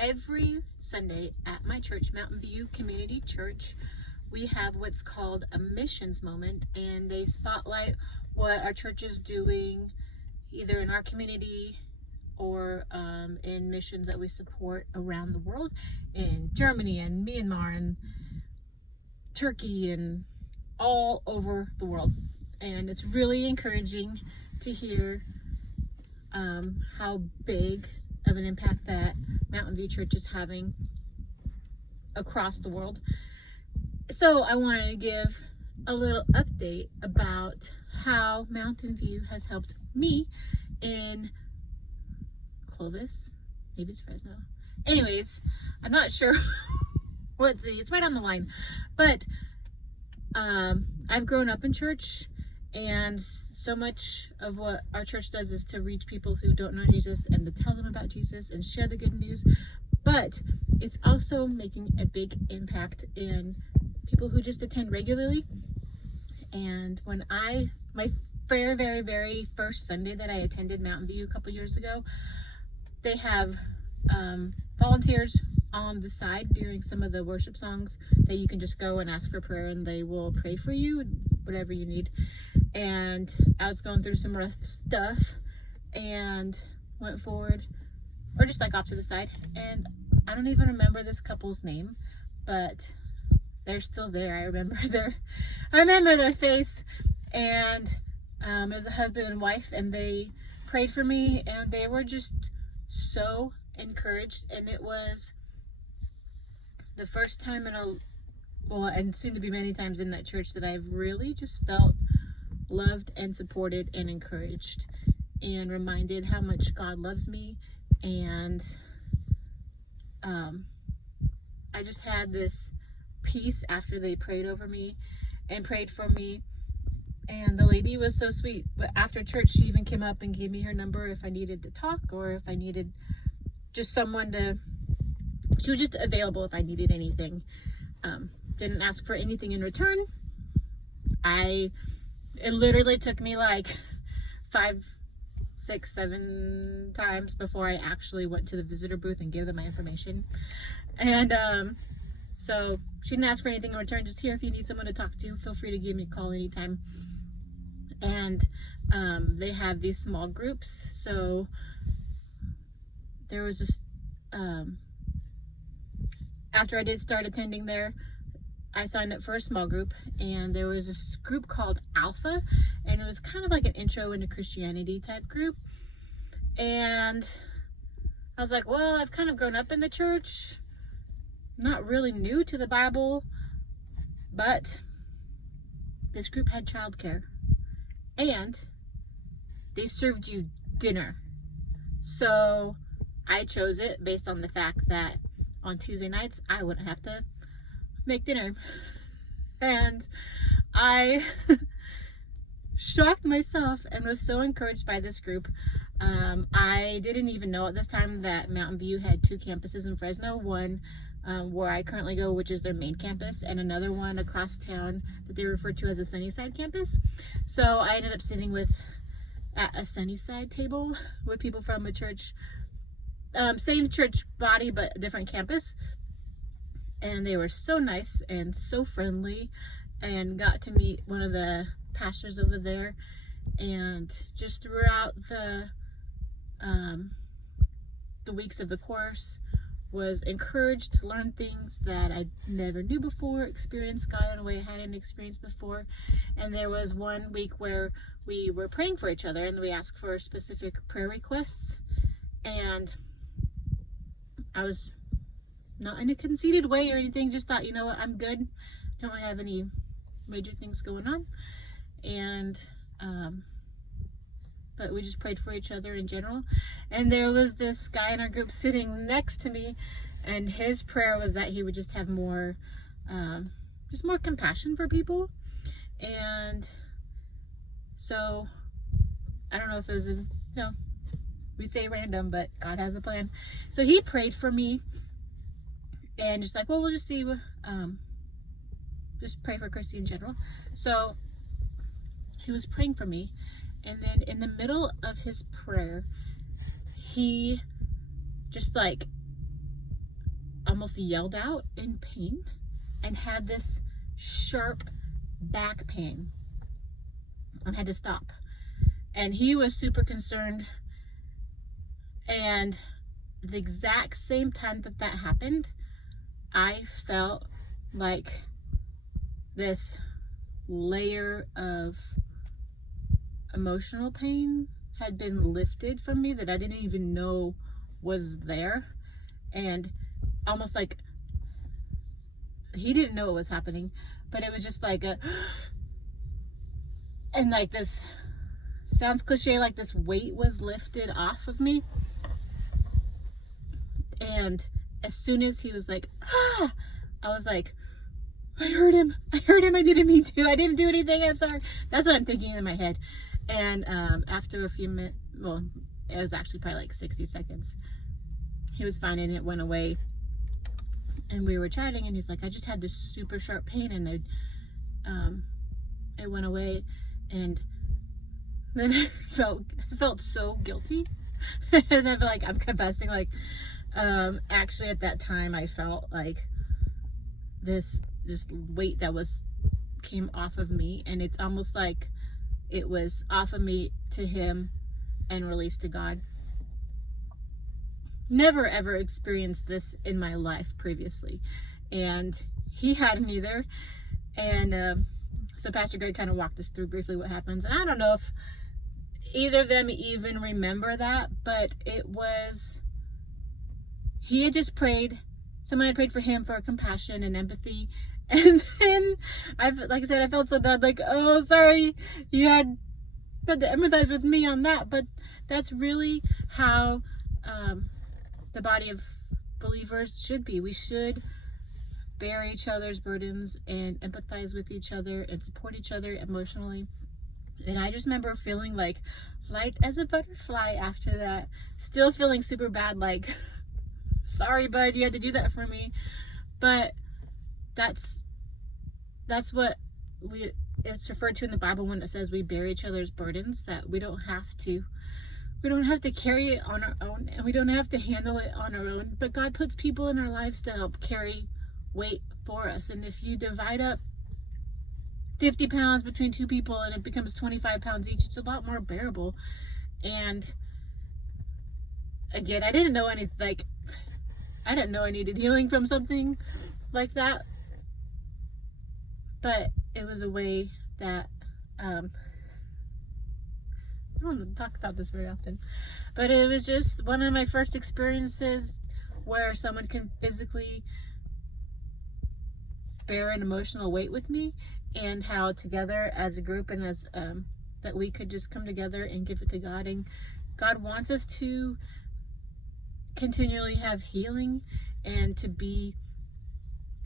every Sunday at my church, Mountain View Community Church, we have what's called a missions moment, and they spotlight what our church is doing either in our community or in missions that we support around the world, in Germany and Myanmar and Turkey and all over the world. And it's really encouraging to hear how big of an impact that Mountain View Church is having across the world. So I wanted to give a little update about how Mountain View has helped me in Clovis. Maybe it's Fresno. Anyways, I'm not sure what city. It's right on the line. But I've grown up in church, and so much of what our church does is to reach people who don't know Jesus and to tell them about Jesus and share the good news. But it's also making a big impact in people who just attend regularly. And when my very, very, very first Sunday that I attended Mountain View a couple years ago, they have volunteers on the side during some of the worship songs that you can just go and ask for prayer, and they will pray for you, whatever you need. And I was going through some rough stuff and went forward, or just like off to the side, and I don't even remember this couple's name, but they're still there. I remember their face, and it was a husband and wife, and they prayed for me, and they were just so encouraged. And it was the first time and soon to be many times in that church that I've really just felt loved and supported and encouraged and reminded how much God loves me. And I just had this peace after they prayed over me and prayed for me. And the lady was so sweet, but after church she even came up and gave me her number if I needed to talk, or if I needed just someone she was just available if I needed anything. Didn't ask for anything in return. It literally took me like 5, 6, 7 times before I actually went to the visitor booth and gave them my information. And so she didn't ask for anything in return, just here if you need someone to talk to, feel free to give me a call anytime. And they have these small groups. So there was just after I did start attending there, I signed up for a small group, and there was this group called Alpha, and it was kind of like an intro into Christianity type group. And I was like, well, I've kind of grown up in the church, not really new to the Bible, but this group had childcare, and they served you dinner. So I chose it based on the fact that on Tuesday nights I wouldn't have to make dinner. And I shocked myself and was so encouraged by this group. I didn't even know at this time that Mountain View had 2 campuses in Fresno, one where I currently go, which is their main campus, and another one across town that they refer to as a Sunnyside campus. So I ended up sitting at a Sunnyside table with people from a church, same church body but different campus. And they were so nice and so friendly, and got to meet one of the pastors over there. And just throughout the weeks of the course, was encouraged to learn things that I never knew before, experience God in a way I hadn't experienced before. And there was one week where we were praying for each other, and we asked for specific prayer requests. And I was not in a conceited way or anything, just thought, you know what, I'm good. Don't really have any major things going on. And but we just prayed for each other in general. And there was this guy in our group sitting next to me, and his prayer was that he would just have more compassion for people. And so I don't know if it was we say random, but God has a plan. So he prayed for me, and just like, well, we'll just see, just pray for Christy in general. So he was praying for me, and then in the middle of his prayer, he just like almost yelled out in pain and had this sharp back pain and had to stop. And he was super concerned. And the exact same time that that happened, I felt like this layer of emotional pain had been lifted from me that I didn't even know was there. And almost like he didn't know what was happening, but it was just like a, and like this, sounds cliche, like this weight was lifted off of me. And as soon as he was like, ah, I was like, I heard him, I didn't mean to, I didn't do anything, I'm sorry. That's what I'm thinking in my head. And after a few minutes, well, it was actually probably like 60 seconds, he was fine and it went away. And we were chatting and he's like, I just had this super sharp pain and it went away. And then I felt so guilty. And then like, I'm confessing, like, actually at that time I felt like this just weight that came off of me, and it's almost like it was off of me to him and released to God. Never ever experienced this in my life previously, and he hadn't either. And so Pastor Greg kind of walked us through briefly what happens, and I don't know if either of them even remember that, but it was, he had just prayed, someone had prayed for him for compassion and empathy, and then like I said, I felt so bad, like, oh, sorry, you had to empathize with me on that. But that's really how the body of believers should be. We should bear each other's burdens and empathize with each other and support each other emotionally. And I just remember feeling like light as a butterfly after that, still feeling super bad, like, sorry bud, you had to do that for me. But that's what it's referred to in the Bible when it says we bear each other's burdens, that we don't have to carry it on our own, and we don't have to handle it on our own, but God puts people in our lives to help carry weight for us. And if you divide up 50 pounds between two people and it becomes 25 pounds each, it's a lot more bearable. And again, I didn't know I needed healing from something like that, but it was a way that I don't talk about this very often, but it was just one of my first experiences where someone can physically bear an emotional weight with me, and how together as a group and as that we could just come together and give it to God. And God wants us to continually have healing and to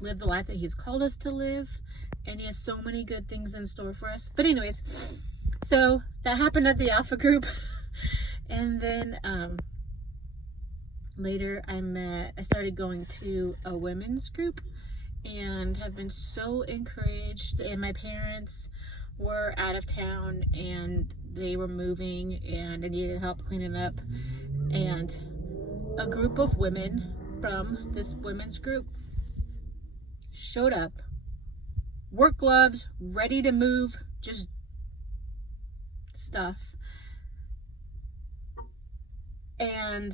live the life that He's called us to live, and He has so many good things in store for us. But anyways, so that happened at the Alpha group. And then later I started going to a women's group and have been so encouraged. And my parents were out of town and they were moving and I needed help cleaning up, and a group of women from this women's group showed up, work gloves, ready to move, just stuff. And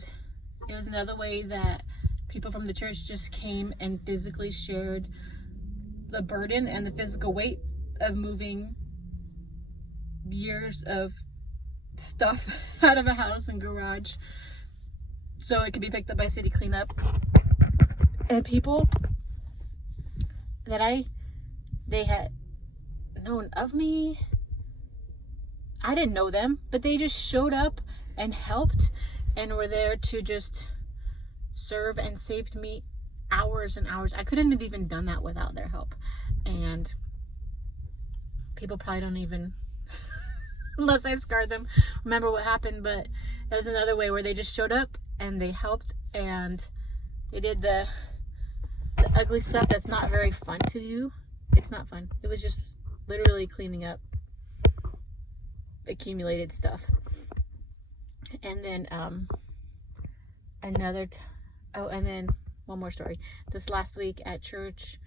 it was another way that people from the church just came and physically shared the burden and the physical weight of moving years of stuff out of a house and garage so it could be picked up by city cleanup. And people that they had known of me, I didn't know them, but they just showed up and helped and were there to just serve and saved me hours and hours. I couldn't have even done that without their help. And people probably don't even unless I scarred them, remember what happened. But it was another way where they just showed up and they helped, and they did the ugly stuff that's not very fun to do. It's not fun. It was just literally cleaning up accumulated stuff. And then and then one more story. This last week at church,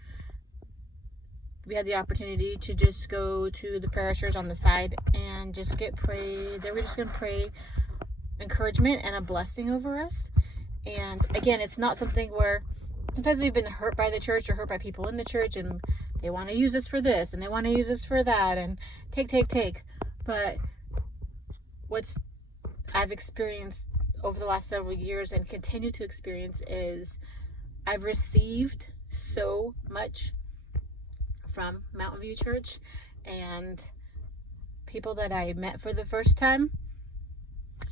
we had the opportunity to just go to the prayer chairs on the side and just pray. They were just going to pray encouragement and a blessing over us. And again, it's not something where sometimes we've been hurt by the church or hurt by people in the church, and they want to use us for this and they want to use us for that and take. But what's I've experienced over the last several years and continue to experience is I've received so much from Mountain View Church, and people that I met for the first time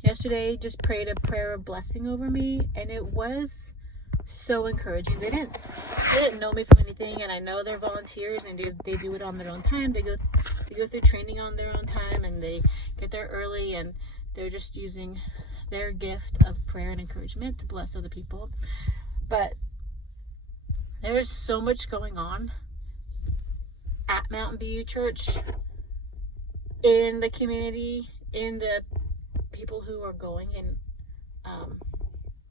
yesterday just prayed a prayer of blessing over me, and it was so encouraging. They didn't know me from anything, and I know they're volunteers and they do it on their own time. They go through training on their own time, and they get there early, and they're just using their gift of prayer and encouragement to bless other people. But there is so much going on at Mountain View Church, in the community, in the people who are going and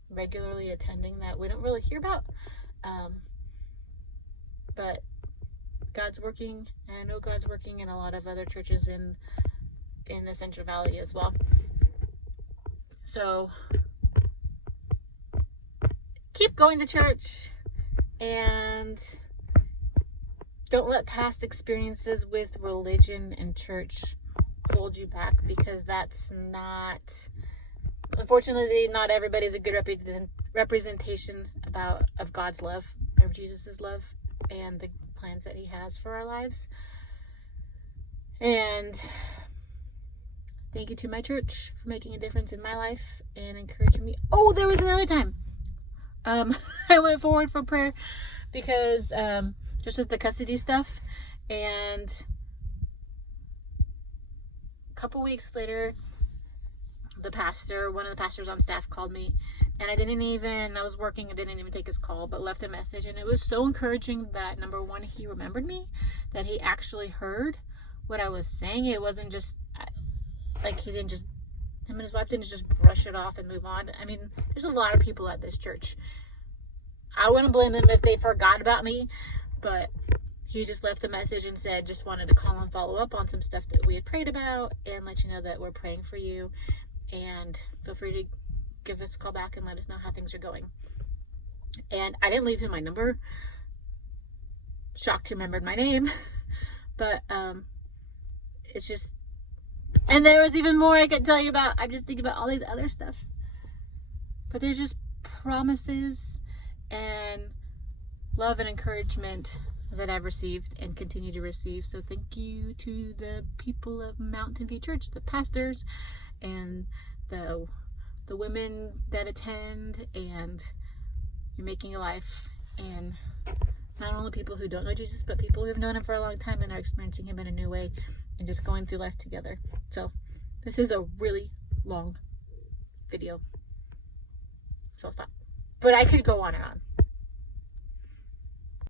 regularly attending, that we don't really hear about. But God's working, and I know God's working in a lot of other churches in the Central Valley as well. So keep going to church, and don't let past experiences with religion and church hold you back, because that's not, unfortunately, not everybody's a good representation of God's love, of Jesus' love, and the plans that he has for our lives. And thank you to my church for making a difference in my life and encouraging me. Oh, there was another time I went forward for prayer because just with the custody stuff, and a couple weeks later, one of the pastors on staff called me, and I was working, I didn't even take his call, but left a message, and it was so encouraging that, number one, he remembered me, that he actually heard what I was saying. It wasn't just like him and his wife didn't just brush it off and move on. I mean, there's a lot of people at this church. I wouldn't blame them if they forgot about me, but he just left a message and said, just wanted to call and follow up on some stuff that we had prayed about and let you know that we're praying for you, and feel free to give us a call back and let us know how things are going. And I didn't leave him my number. Shocked he remembered my name. But it's just, and there was even more I could tell you about. I'm just thinking about all these other stuff. But there's just promises and love and encouragement that I've received and continue to receive. So thank you to the people of Mountain View Church, the pastors and the women that attend, and you're making a life. And not only people who don't know Jesus, but people who have known him for a long time and are experiencing him in a new way and just going through life together. So this is a really long video, so I'll stop. But I could go on and on.